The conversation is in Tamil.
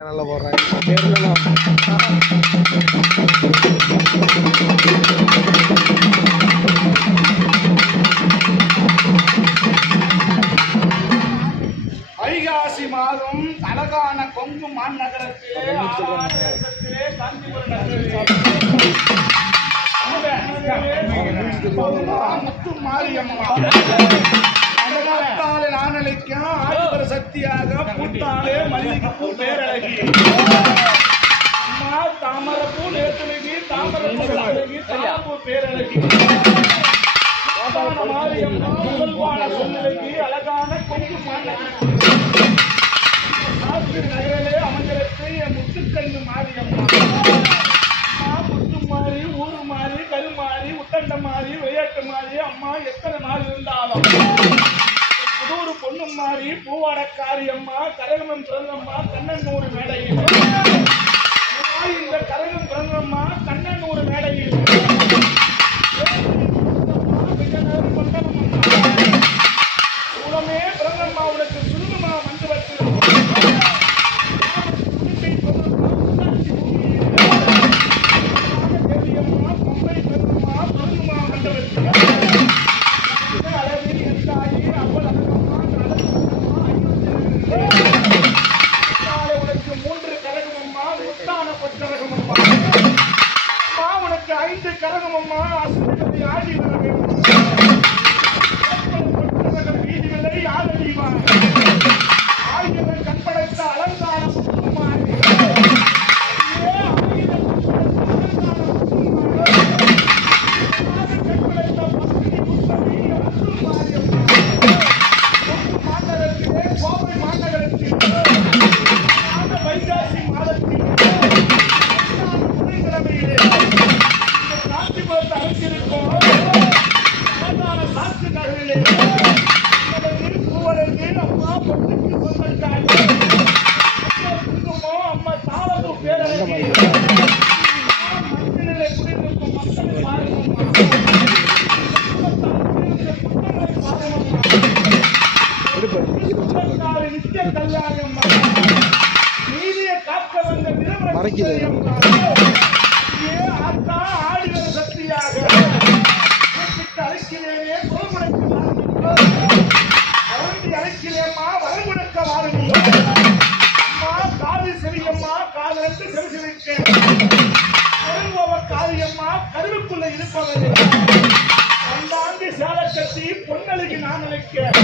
நல்லா போடுறாங்க. வைகாசி மாதம் அழகான கொங்கு மாநகரத்திலே தேசத்திலே காஞ்சிபுரம் முத்து மாரியம்மா நானளிக்கும் ஆதிபர சக்தியாக பூத்தாலே மல்லிகைப்பூ பேரழகி அம்மா தாமரப்பூ நேற்றழகி தாமரப்பூ தாமரப்பூ பேரழகி மாரியம்மா முதல்வான சொல்லி அழகான கொங்கு மாநகரம் நகரிலே அமைஞ்சிருக்கு என் முத்துக்கண்ணு மாரியம்மா முத்து மாறி ஊரு மாறி கரு மாறி உத்தண்ட மாறி விளையாட்டு மாறி அம்மா எத்தனை நாள் இருந்தாலும் புதூர் பொண்ணு மாறி பூவாடக்காரி அம்மா கரகமம் பிறந்தம்மா கண்ணனூர் மேடையில் இந்த கரகம் பிறந்தம்மா கண்ணனூர் மேடையில் சூழமே பிறந்தம்மா உனக்கு சுருங்கமா மண்டபத்தில் உனக்கு 5 கரகமம்மா அசுரத்தை ஆடி வர வேண்டும் வீதிகளை ஆதரிவார் ஆயுதம் கண்படைத்த அலங்கார கோவை மாநகரத்தில் வைகாசி மாதத்தில் புதன்கிழமையிலே காஞ்சிபுரத்தை அமைச்சிருக்கும் சாட்சி நகரிலே பூவரங்கு அம்மா பொண்ணுக்கு சொந்தக்காரி அம்மா தாளம்பூ பேரழகி மண்ணிலே குடியிருக்கும் மக்களை பாருங்கம்மா நித்திய கல்யாணம் நீதியை காக்க வந்த ஆத்தா ஆடிவர சக்தியாக அழைக்கிறேனே அழைக்கிறேம்மா வரமுடக்க வாருங்கள் அம்மா காது செவியம்மா காதலத்து செவிசிருக்கேன் காரியம்மா கருவுக்குள்ள இருப்பவரே அந்தாண்டி சேலை கட்டி பொன்னலுக்கு நான் நினைக்க